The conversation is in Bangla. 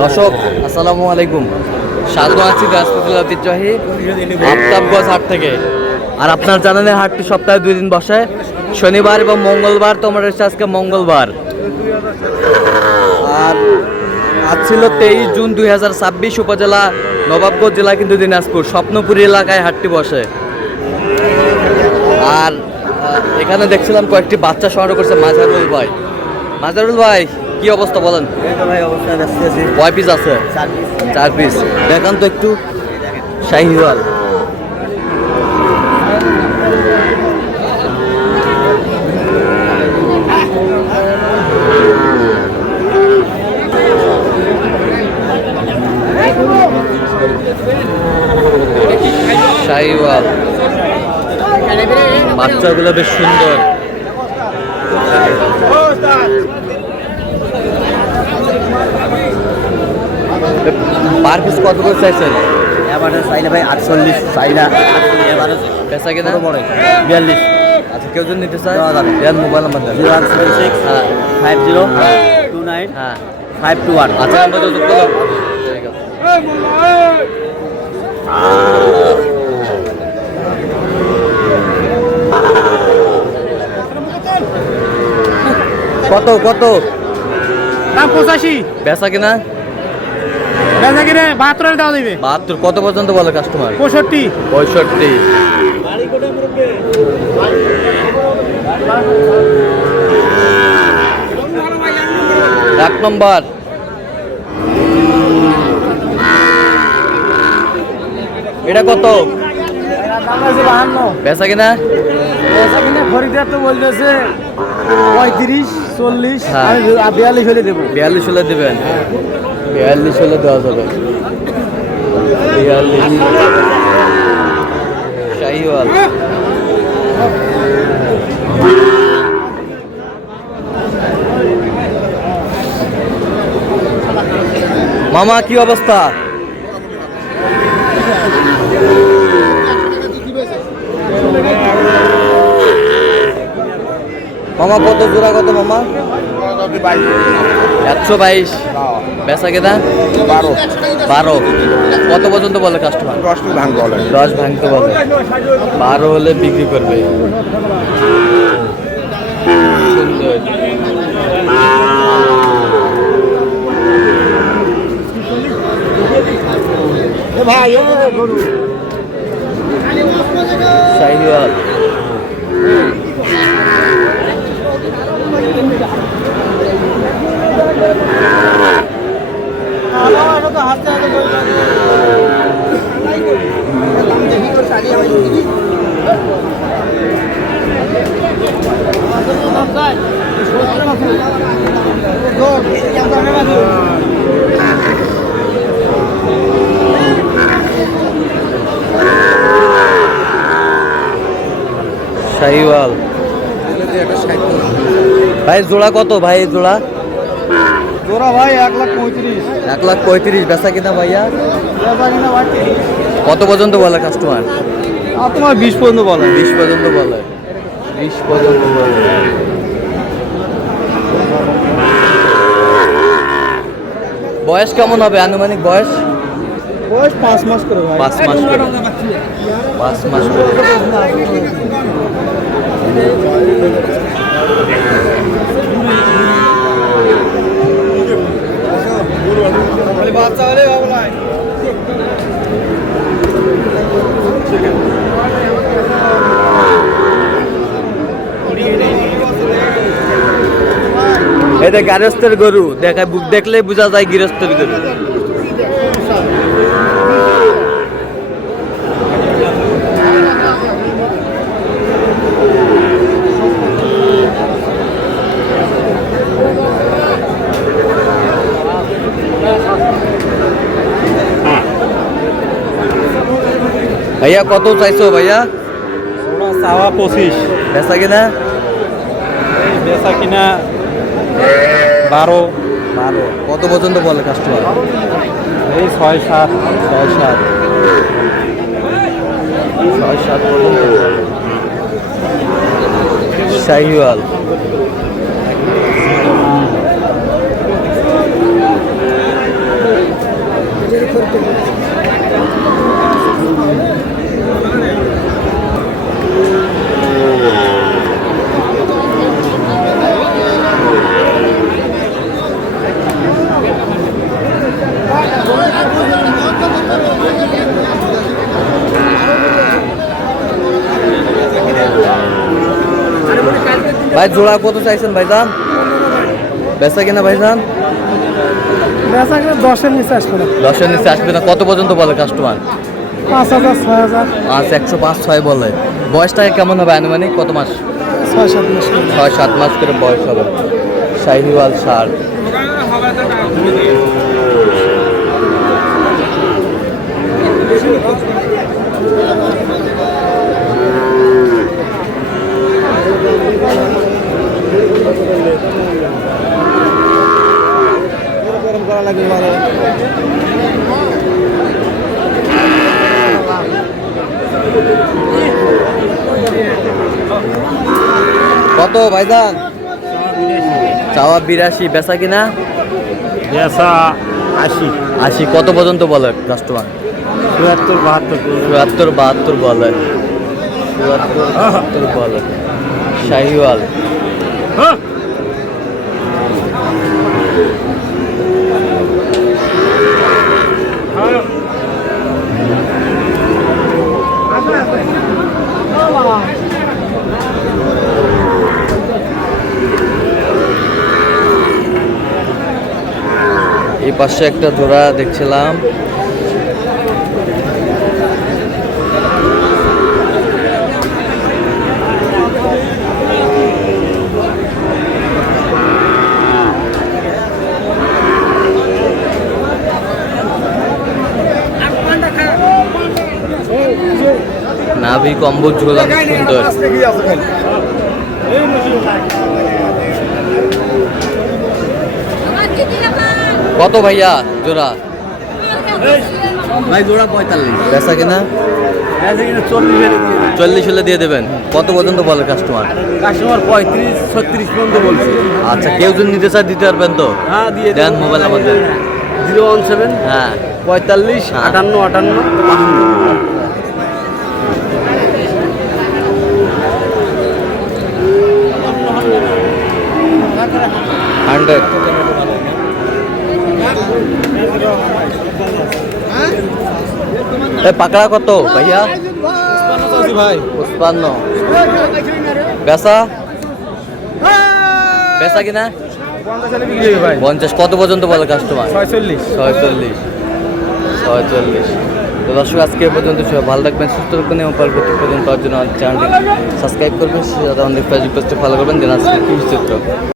দর্শক আসসালামু আলাইকুম, স্বাগত আছি গাছপাতিল ঐতিহ্যবাহী আফতাবগঞ্জ হাট থেকে। আর আপনার জানেন হাটটি সপ্তাহে 2 দিন বসে, শনিবার এবং মঙ্গলবার। তোমরা এসেছে আজকে মঙ্গলবার। আর আজ ছিল 23 জুন 2026, উপজেলা নবাবগঞ্জ, জেলা কিন্তু দিনাজপুর, স্বপ্নপুরী এলাকায় হাটটি বসে। আর এখানে দেখছিলাম কয়েকটি বাচ্চা সংগ্রহ করছে মাজারুল ভাই। মাজারুল ভাই, কি অবস্থা বলেন? কয় পিস আছে? 4 পিস। দেখান তো একটু। শাহিওয়াল, শাহিওয়াল বাচ্চাগুলো বেশ সুন্দর। পার পিস কত করে চাইছেন? এবারে চাইলে ভাই 48, চাইনা এবারে পেশা কিনা 42। আচ্ছা, কেউ যদি নিতে চায় দেওয়া মোবাইল নাম্বার দেন। 0176 50 29 521। আচ্ছা, নাম্বার যুক্ত করো। ঠিক আছে। কত কত দাম? 85। বেচা কিনা? বেচা কিনে 72 দাও দিবে। 72। কত পর্যন্ত বলে কাস্টমার? 65। 65। এক নম্বর। এটা কত? বেচা কিনা? বেচা কিনে খরিদার তো বলতেছে 35 40। হ্যাঁ। আমি 42 হলে দেবো। 42 হলে দেবেন? 42 হলে দেওয়া যাবে। 42 শাহিওয়াল। মামা, কি অবস্থা? মামা কত জোড়া? কত মামা? 122। বেচা কেনা? 12। কত পর্যন্ত বলে কাস্টমার? 10 ভাঙতে বলে। 12 হলে বিক্রি করবে। সুন্দর। শাহিওয়াল শাহিওয়াল ভাই, জোড়া কত ভাই? জোড়া জোড়া ভাই 135। 135। বেচা কিনা ভাইয়া? বেচা কিনা ভাই 30। কত পর্যন্ত বলে কাস্টমার? তোমার 20 পর্যন্ত বলে। 20 পর্যন্ত বলে। 20 পর্যন্ত বলে। বয়স কেমন হবে আনুমানিক বয়স? বয়স 5 মাস করে ভাই। 5 মাস করে। 5 মাস করে। বাচ্চা হলে ভালো লাগে। এটা গৃহস্থের গরু, দেখলে বোঝা যায় গৃহস্থের গরু। ভাইয়া কত চাইছো ভাইয়া? চাওয়া 25। বেচা কিনা? বেচা কিনা 12। কত পর্যন্ত বলে কাস্টমার? এই 6-7। 6-7। 6-7 পর্যন্ত বলে। শাহিওয়াল ভাই জোড়া কত চাইছেন ভাইজান? বেচা কিনা ভাইজান? বেচা কিনা 10-এর নিচে আসবে না। 10-এর নিচে আসবে না। কত পর্যন্ত বলে কাস্টমার? 5,000 6,000 আচ্ছা 105-6 বলে। বয়সটা কেমন হবে আনুমানিক? কত মাস? 6-7 মাস। 6-7 মাস করে বয়স হবে। শাহিওয়াল ষাঁড়। কত ভাইজান? চাওয়া 82, বেচা কিনা? বেচা 80 80। কত পর্যন্ত বলে কাস্টমার? 72 72 বলে। 72 বলে। শাহিওয়াল। এই পাশে একটা জোড়া দেখছিলাম। নাভি কম্বো ঝোল অনেক সুন্দর। কত ভাইয়া জোড়া? ভাই জোড়া 45। বেচা কিনা? 40 হলে দিয়ে দেবেন। কত পর্যন্ত বলে কাস্টমার? কাস্টমার 35-36 পর্যন্ত বলছে। আচ্ছা কেউ যদি নিতে চায় দিতে পারবেন তো? হ্যাঁ দিয়ে দেন মোবাইল আমাদের। 017 হ্যাঁ 45 58 58 52। হান্ড্রেড। পাকড়া কত ভাইয়া? ভাই 55। বেচা? বেচা কিনা? 50 বিক্রি হবে ভাই। 50। কত পর্যন্ত বলে কাস্টমার? 46 46। তো দর্শক আজকে এ পর্যন্ত সবাই ভালো থাকবেন, সুস্থ থাকবেন এবং পরবর্তী পর্যন্ত পাওয়ার জন্য চ্যানেলটি সাবস্ক্রাইব করবেন, আমাদের ফেসবুক পেজটি ফলো করবেন। দিনাজপুর চিত্র।